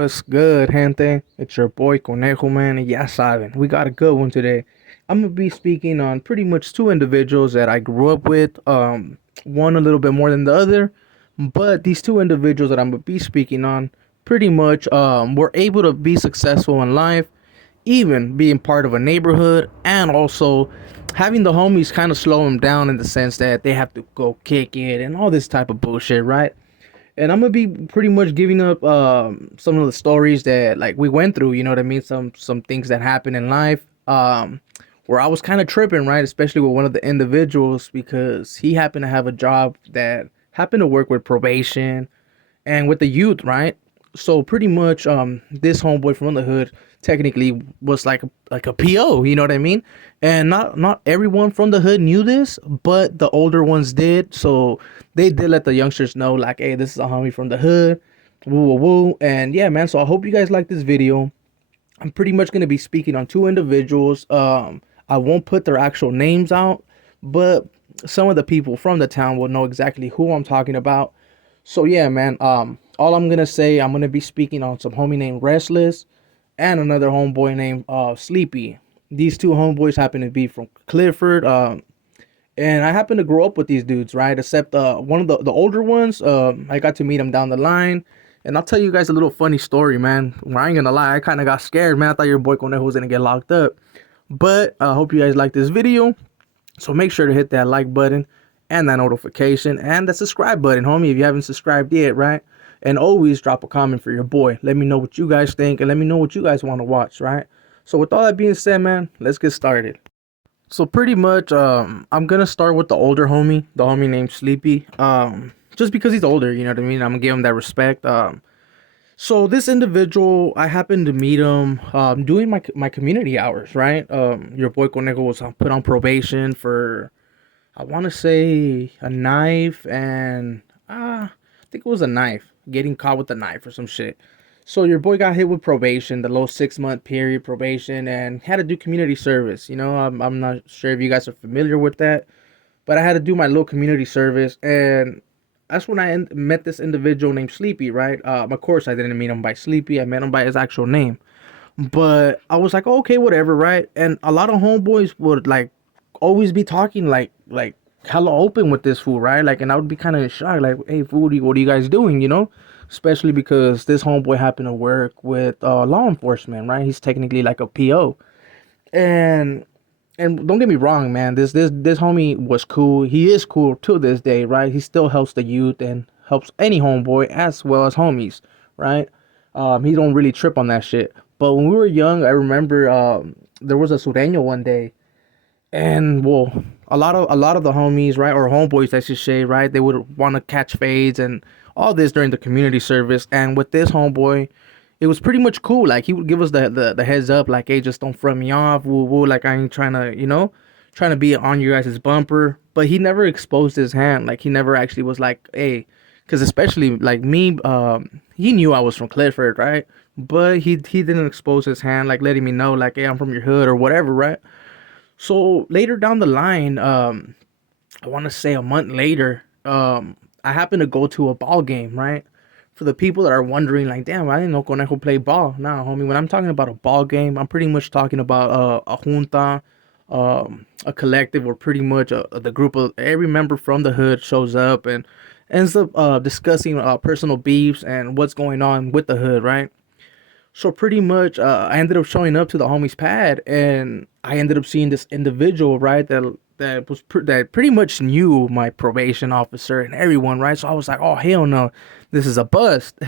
What's good, gente? It's your boy Conejo, man, and ya saben, we got a good one today. I'm gonna be speaking on pretty much two individuals that I grew up with, one a little bit more than the other, but these two individuals that I'm gonna be speaking on pretty much were able to be successful in life, even being part of a neighborhood, and also having the homies kind of slow them down in the sense that they have to go kick it and all this type of bullshit, right? And I'm gonna be pretty much giving up some of the stories that like we went through. You know what I mean? Some things that happened in life. Where I was kind of tripping, right? Especially with one of the individuals because he happened to have a job that happened to work with probation and with the youth, right? So pretty much, this homeboy from the hood technically was like a PO, you know what I mean? And not everyone from the hood knew this, but the older ones did. So they did let the youngsters know, like, hey, this is a homie from the hood, woo woo woo. And yeah, man. So I hope you guys like this video. I'm pretty much gonna be speaking on two individuals. I won't put their actual names out, but some of the people from the town will know exactly who I'm talking about. So yeah, man. All I'm gonna say, I'm gonna be speaking on some homie named Restless and another homeboy named Sleepy. These two homeboys happen to be from Clifford. And I happen to grow up with these dudes, right? Except one of the older ones. I got to meet them down the line. And I'll tell you guys a little funny story, man. I ain't gonna lie, I kind of got scared, man. I thought your boy Conejo was gonna get locked up. But I hope you guys like this video. So make sure to hit that like button and that notification and the subscribe button, homie, if you haven't subscribed yet, right? And always drop a comment for your boy. Let me know what you guys think and let me know what you guys want to watch, right? So with all that being said, man, let's get started. So pretty much, I'm gonna start with the homie named Sleepy. Just because he's older, you know what I mean. I'm gonna give him that respect. So this individual, I happened to meet him doing my community hours, right? Your boy Conejo was put on probation for, I want to say, a knife and I think it was a knife, getting caught with a knife or some shit. So your boy got hit with probation, the low 6 month period probation, and had to do community service. You know, I'm not sure if you guys are familiar with that, but I had to do my little community service, and that's when I met this individual named Sleepy, right? Of course, I didn't meet him by Sleepy. I met him by his actual name. But I was like, oh, okay, whatever, right? And a lot of homeboys would like always be talking like hella open with this fool, right? Like, and I would be kind of shocked, like, hey, fool, what are you guys doing, you know? Especially because this homeboy happened to work with law enforcement, right? He's technically like a PO, and don't get me wrong, man. This homie was cool. He is cool to this day, right? He still helps the youth and helps any homeboy as well as homies, right? He don't really trip on that shit. But when we were young, I remember there was a sureño one day, and well, a lot of the homies, right, or homeboys, I should say, right, they would want to catch fades and all this during the community service. And with this homeboy, it was pretty much cool. Like he would give us the heads up, like, hey, just don't front me off, woo woo. Like I ain't trying to, trying to be on you guys' bumper. But he never exposed his hand. Like he never actually was like, hey, because especially like me, he knew I was from Clifford, right? But he didn't expose his hand, like letting me know, like, hey, I'm from your hood or whatever, right? So later down the line, I want to say a month later, I happened to go to a ball game, right? For the people that are wondering, like, damn, I didn't know Conejo played ball. Nah, homie, when I'm talking about a ball game, I'm pretty much talking about a junta, a collective, or pretty much the group of every member from the hood shows up and ends up discussing personal beefs and what's going on with the hood, right? So pretty much, I ended up showing up to the homie's pad, and I ended up seeing this individual, right? That pretty much knew my probation officer and everyone, right? So I was like, oh hell no, this is a bust.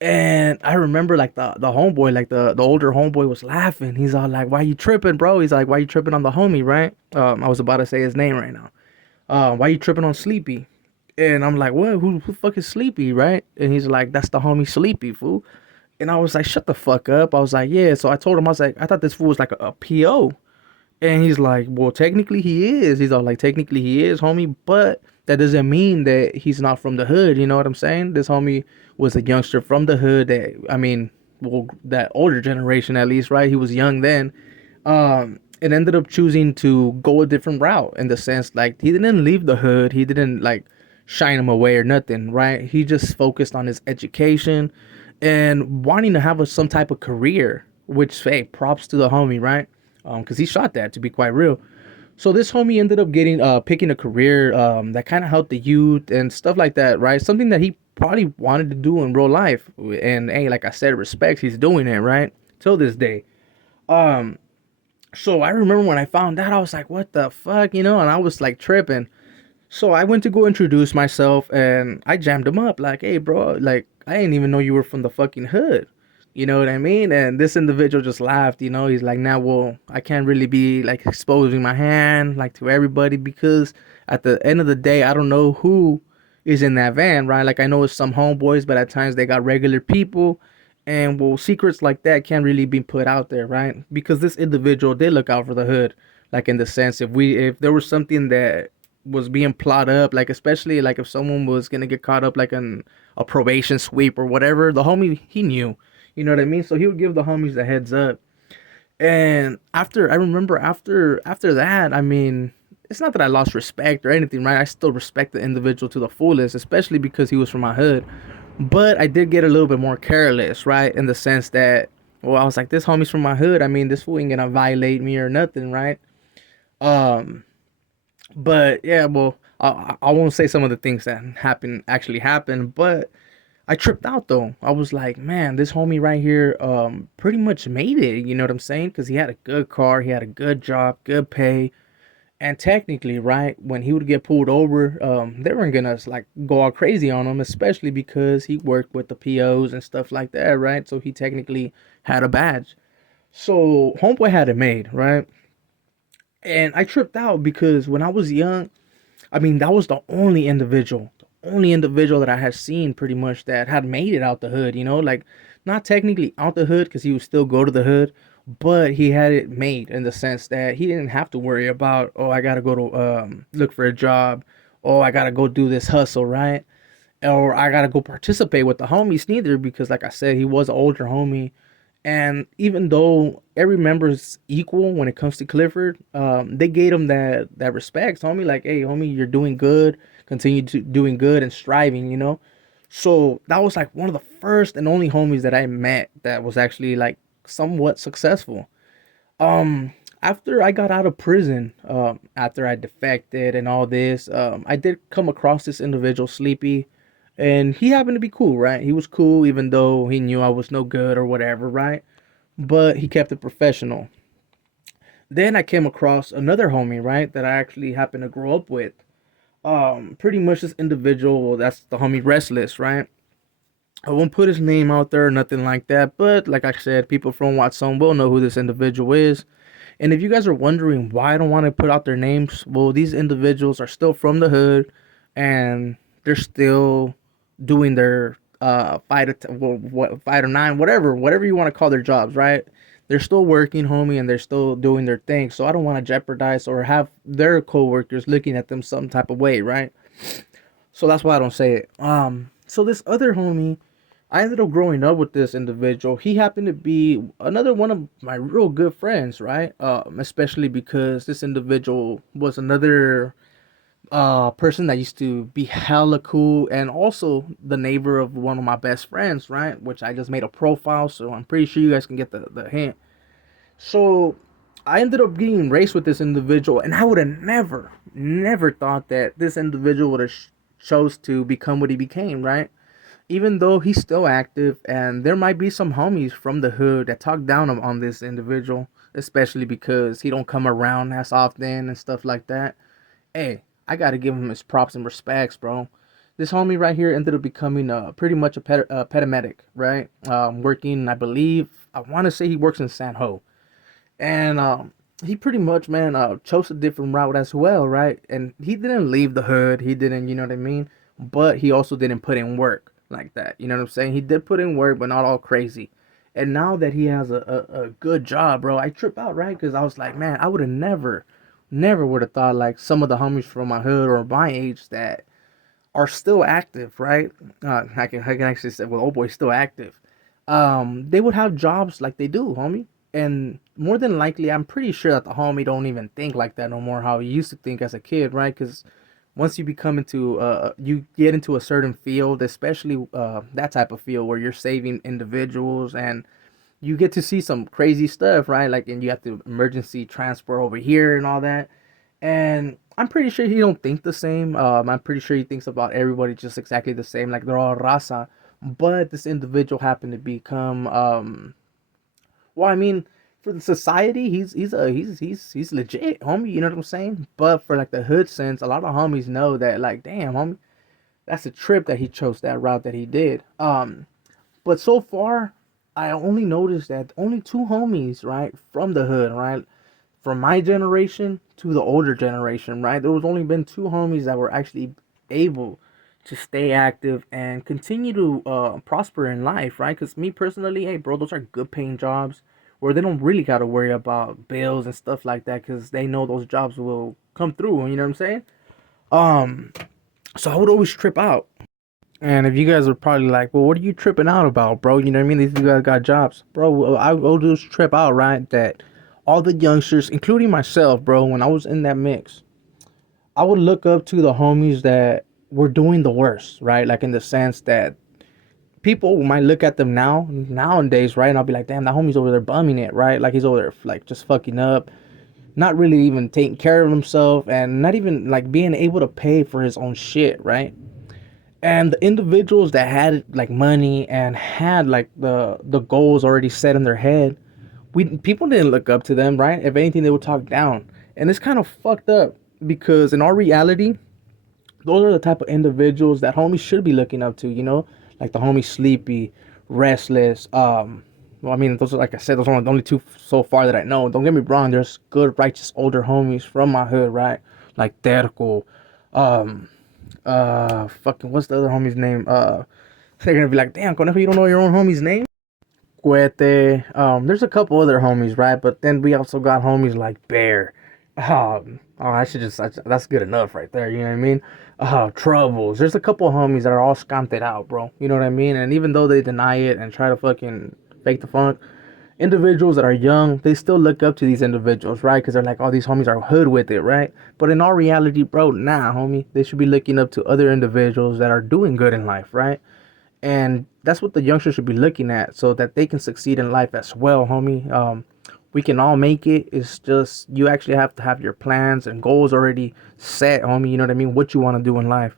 And I remember like the homeboy, like the older homeboy was laughing. He's all like, why you tripping, bro? He's like, why you tripping on the homie, right? I was about to say his name right now. Why you tripping on Sleepy? And I'm like, what? Who the fuck is Sleepy, right? And he's like, that's the homie Sleepy, fool. And I was like, shut the fuck up. I was like, yeah. So I told him, I was like, I thought this fool was like a PO. And he's like, well, technically he is. He's all like, technically he is, homie. But that doesn't mean that he's not from the hood. You know what I'm saying? This homie was a youngster from the hood that, I mean, well, that older generation at least, right? He was young then. And ended up choosing to go a different route in the sense, like, he didn't leave the hood. He didn't, like, shine him away or nothing, right? He just focused on his education and wanting to have some type of career. Which, hey, props to the homie, right? Because he shot that, to be quite real. So this homie ended up getting picking a career that kind of helped the youth and stuff like that, right? Something that he probably wanted to do in real life. And hey, like I said, respects, he's doing it, right? Till this day. Um, so I remember when I found out, I was like, what the fuck, and I was like tripping. So I went to go introduce myself and I jammed him up like, hey, bro, like, I didn't even know you were from the fucking hood. You know what I mean? And this individual just laughed. He's like, now, well, I can't really be like exposing my hand like to everybody because at the end of the day, I don't know who is in that van, right? Like, I know it's some homeboys, but at times they got regular people. And well, secrets like that can't really be put out there, right? Because this individual did look out for the hood, like in the sense if there was something that was being plotted up, like especially like if someone was gonna get caught up like in a probation sweep or whatever, the homie he knew, you know what I mean? So he would give the homies the heads up. And I remember after that, I mean, it's not that I lost respect or anything, right? I still respect the individual to the fullest, especially because he was from my hood. But I did get a little bit more careless, right? In the sense that, well, I was like, this homie's from my hood. I mean, this fool ain't gonna violate me or nothing, right? Um, but yeah, well, I won't say some of the things that actually happened, but I tripped out though. I was like, man, this homie right here, pretty much made it. You know what I'm saying? Because he had a good car, he had a good job, good pay, and technically, right, when he would get pulled over, they weren't gonna like go all crazy on him, especially because he worked with the POs and stuff like that, right? So he technically had a badge. So homeboy had it made, right? And I tripped out because when I was young, I mean, that was the only individual that I had seen pretty much that had made it out the hood, like not technically out the hood because he would still go to the hood, but he had it made in the sense that he didn't have to worry about, oh, I gotta go to look for a job, oh, I gotta go do this hustle, right? Or I gotta go participate with the homies neither because like I said, he was an older homie. And even though every member is equal when it comes to Clifford, they gave him that respect, homie. Like, hey, homie, you're doing good. Continue to doing good and striving. So that was like one of the first and only homies that I met that was actually like somewhat successful. Um, After I got out of prison, after I defected and all this, I did come across this individual, Sleepy, and he happened to be cool, right? He was cool, even though he knew I was no good or whatever, right? But he kept it professional. Then I came across another homie, right, that I actually happened to grow up with. Pretty much this individual, well, that's the homie Restless, right? I won't put his name out there or nothing like that, but like I said, people from Watson will know who this individual is. And if you guys are wondering why I don't want to put out their names, well, these individuals are still from the hood, and they're still doing their fight or nine, whatever you want to call their jobs, right? They're still working, homie, and they're still doing their thing. So I don't want to jeopardize or have their coworkers looking at them some type of way, right? So that's why I don't say it. So this other homie, I ended up growing up with this individual. He happened to be another one of my real good friends, right? Especially because this individual was another person that used to be hella cool and also the neighbor of one of my best friends, right? Which I just made a profile, so I'm pretty sure you guys can get the hint. So I ended up getting raced with this individual, and I would have never thought that this individual would have chose to become what he became, right? Even though he's still active, and there might be some homies from the hood that talk down on this individual, especially because he don't come around as often and stuff like that. Hey, I gotta give him his props and respects, bro. This homie right here ended up becoming pretty much a paramedic, right? Working, I believe, I want to say he works in San Ho, and he pretty much, man, chose a different route as well, right? And he didn't leave the hood, he didn't, you know what I mean? But he also didn't put in work like that, you know what I'm saying? He did put in work, but not all crazy. And now that he has a good job, bro, I trip out, right? Because I was like, man, I would have never would have thought like some of the homies from my hood or my age that are still active, right? I can actually say, well, oh boy, still active. They would have jobs like they do, homie. And more than likely, I'm pretty sure that the homie don't even think like that no more. How he used to think as a kid, right? Because once you become into you get into a certain field, especially that type of field where you're saving individuals, and you get to see some crazy stuff, right? Like, and you have to emergency transport over here and all that. And I'm pretty sure he don't think the same. I'm pretty sure he thinks about everybody just exactly the same, like they're all raza. But this individual happened to become, well, I mean, for the society, he's legit, homie. You know what I'm saying? But for like the hood sense, a lot of homies know that, like, damn, homie, that's a trip that he chose that route that he did. But so far, I only noticed that only two homies, right, from the hood, right, from my generation to the older generation, right? There was only been two homies that were actually able to stay active and continue to prosper in life, right? Because me personally, hey, bro, those are good paying jobs where they don't really got to worry about bills and stuff like that because they know those jobs will come through. You know what I'm saying? Um, so I would always trip out. And if you guys are probably like, well, what are you tripping out about, bro? You know what I mean? These guys got jobs. Bro, I will just trip out, right? That all the youngsters, including myself, bro, when I was in that mix, I would look up to the homies that were doing the worst, right? Like in the sense that people might look at them nowadays, right? And I'll be like, damn, that homie's over there bumming it, right? Like he's over there, like just fucking up, not really even taking care of himself, and not even like being able to pay for his own shit, right? And the individuals that had like money and had like the goals already set in their head, we people didn't look up to them, right? If anything, they would talk down, and it's kind of fucked up because in our reality, those are the type of individuals that homies should be looking up to, you know, like the homie Sleepy, Restless. Well, I mean, those are, like I said, those are the only two so far that I know. Don't get me wrong, there's good, righteous older homies from my hood, right? Like Terco, um, fucking what's the other homie's name? They're gonna be like, damn, Conejo, you don't know your own homie's name? Cuete. There's a couple other homies, right? But then we also got homies like Bear. I should just that's good enough right there. You know what I mean? Troubles. There's a couple of homies that are all scamped out, bro. You know what I mean? And even though they deny it and try to fucking fake the funk, individuals that are young, they still look up to these individuals, right? Because they're like, oh, these homies are hood with it, right? But in our reality, bro, nah, homie, they should be looking up to other individuals that are doing good in life, right? And that's what the youngsters should be looking at so that they can succeed in life as well, homie. We can all make it. It's just you actually have to have your plans and goals already set, homie. You know what I mean? What you want to do in life.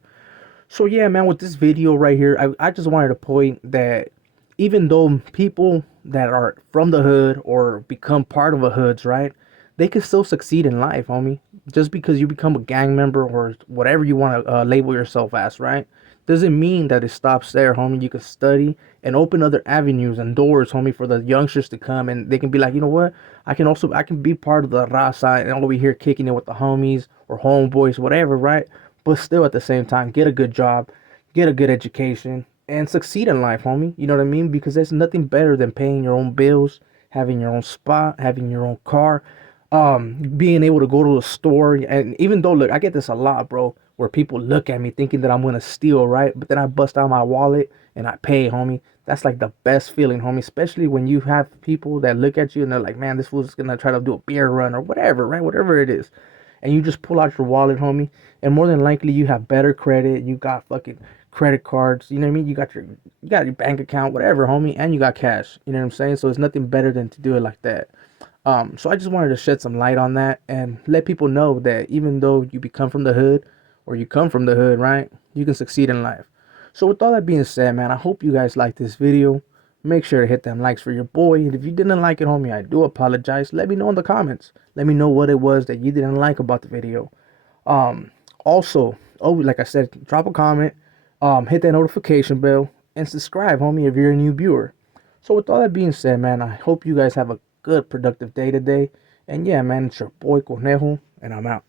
So yeah, man, with this video right here, I just wanted to point that even though people that are from the hood or become part of a hoods, right, they can still succeed in life, homie. Just because you become a gang member or whatever you want to label yourself as, right, doesn't mean that it stops there, homie. You can study and open other avenues and doors, homie, for the youngsters to come and they can be like, you know what, I can be part of the raza and over here kicking it with the homies or homeboys, whatever, right? But still at the same time get a good job, get a good education, and succeed in life, homie. You know what I mean? Because there's nothing better than paying your own bills, having your own spot, having your own car, being able to go to a store. And even though, look, I get this a lot, bro, where people look at me thinking that I'm gonna steal, right? But then I bust out my wallet and I pay, homie. That's like the best feeling, homie. Especially when you have people that look at you and they're like, man, this fool's gonna try to do a beer run or whatever, right? Whatever it is, and you just pull out your wallet, homie, and more than likely you have better credit. You got fucking credit cards, you know what I mean? You got your bank account, whatever, homie, and you got cash. You know what I'm saying? So it's nothing better than to do it like that. So I just wanted to shed some light on that and let people know that even though you become from the hood or you come from the hood, right, you can succeed in life. So with all that being said, man, I hope you guys like this video. Make sure to hit them likes for your boy. And if you didn't like it, homie, I do apologize. Let me know in the comments. Let me know what it was that you didn't like about the video. Also, oh, like I said, drop a comment, hit that notification bell, and subscribe, homie, if you're a new viewer. So with all that being said, man, I hope you guys have a good, productive day today. And yeah, man, it's your boy Conejo, and I'm out.